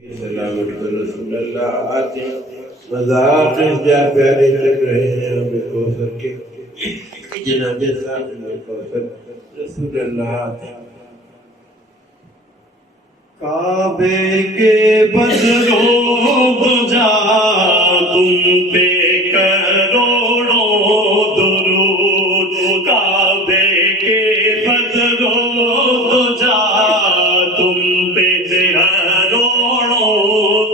سلامت رسول اللہ آتے مذاق جا پیارے چل رہے ہیں ہمیں کوثر کے جناب صاحب کوثر رسول اللہ آتے کعبے کے بدرو جا تم پہ کروڑوں درود کعبے کے بدرو جا تم پہ کروڑوں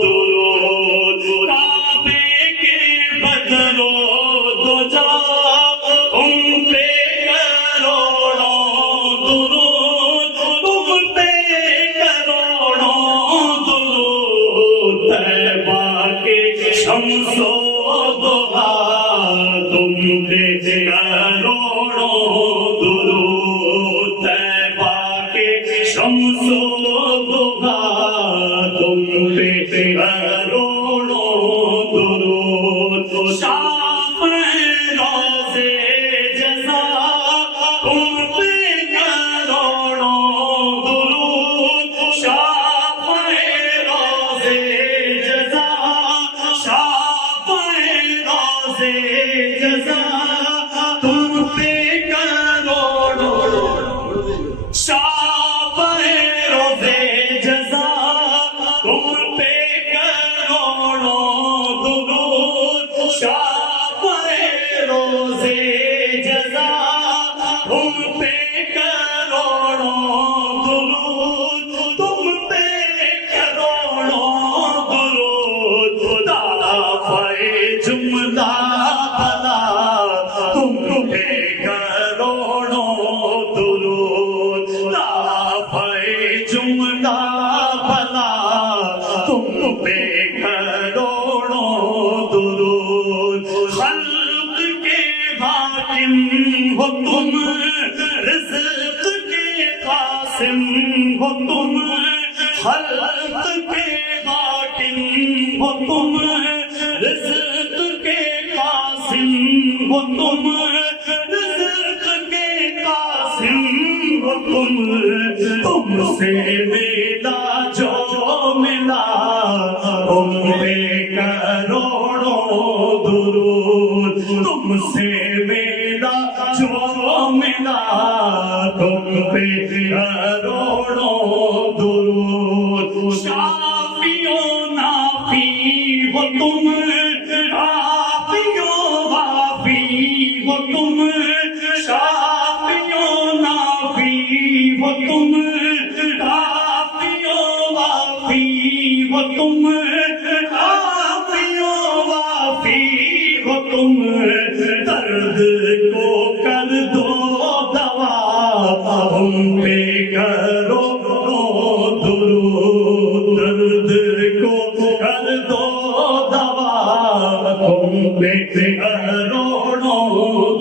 درود کعبے کے بدرو جا تم پہ کروڑوں درود تم پہ شمس و ضحا تم پہ کروڑوں درود طیبہ کے شمس و ضحا تم پہ کروڑوں درود شاف روزے جزا تم پہ کروڑوں درود شاف روزے جزا جزا تم پہ کروڑوں شاپ روزے جزا تم پہ کروڑوں درود شاپ روزے جزا تم پہ کروڑوں درود تم پہ کروڑوں درود دافع جملہ تم پہ کروڑوں درود دافع جملہ بھلا تم پہ کروڑوں درود خلق کے حاکم ہو تم رزق کے قاسم ہو تم خلق کے حاکم ہو تم رزق کے قاسم ہو تم رزق کے قاسم ہو تم سے ملا جو ملا تم پہ کروڑوں درود تم سے ملا جو ملا تم پہ کروڑوں درود شافی و نافی ہو تم ہو تم شافی و نافی ہو تم کافی و وافی ہو تم کافی و وافی ہو تم درد کو کر دو دوا تم پہ کروڑوں درود درد کو کر دو دوا تم پہ کروڑوں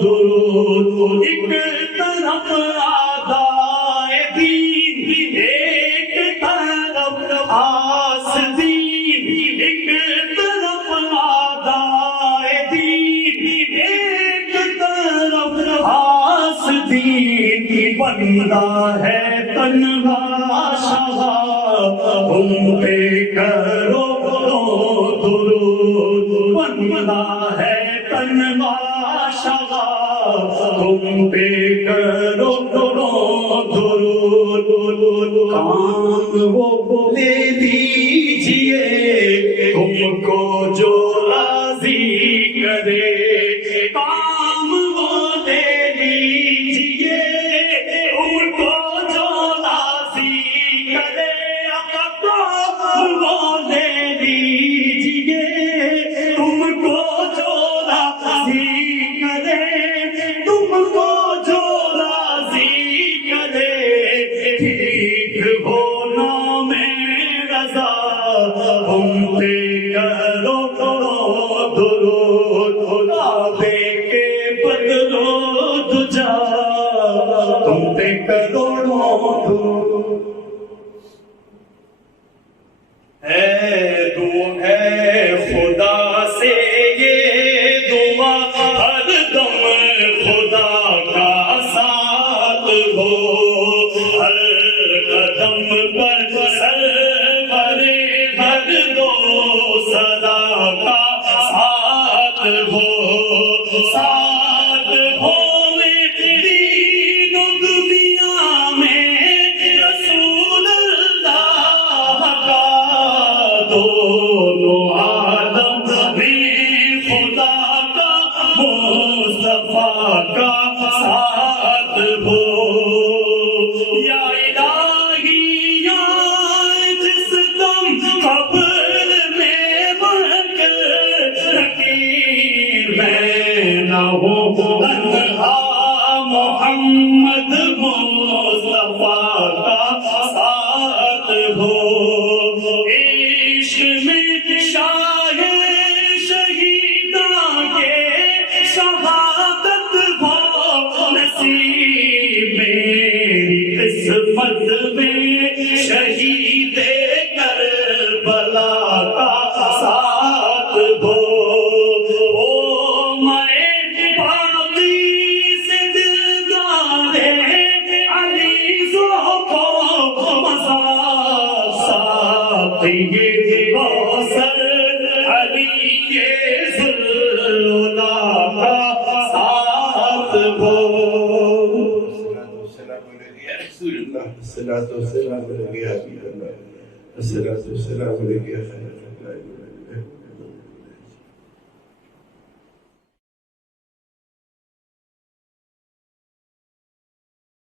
درود ایک طرف آدائے دین ایک طرف آس دین ایک طرف آدائے دین ایک طرف آس دین بندہ ہے تنہا شاہ تم پہ کروڑوں درود بندہ ہے تنہا شاہ تم پہ کروڑوں درود کام وہ دے دیجئے تم کو جو راضی کرے کام وہ دے دیجئے تم کو جو راضی کرے کام وہ دے دیجئے تم کو جو راضی تم کو جو راضی کرے ٹھیک ہونا میں رضا تم پہ کروڑوں درود کعبے کے بدرو جا تم پہ کروڑوں درود ہے خدا سے یہ دعا ہر دم خدا کا ساتھ ہو ہر قدم پر سرور ہوئے دین و دنیا میں رسول اللہ کا دونوں عالم میں خدا کا مصطفیٰ کا ساتھ ہو یا الہی یا جس دم قبر میں نکیر میں نہ ہو تنہا محمد مصطفیٰ کا ساتھ ہو عشق میں شاہ شہیداں کے شہادت ہو نصیب میری قسمت میں شہید کربلا کا ساتھ ہو میں باقی سے دلدار علی کو مزار ساتھی کوثر علی کے ذوالولا کا ساتھ ہو الصلاة والسلام عليك يا حبيب الله الصلاة والسلام عليك يا خير الله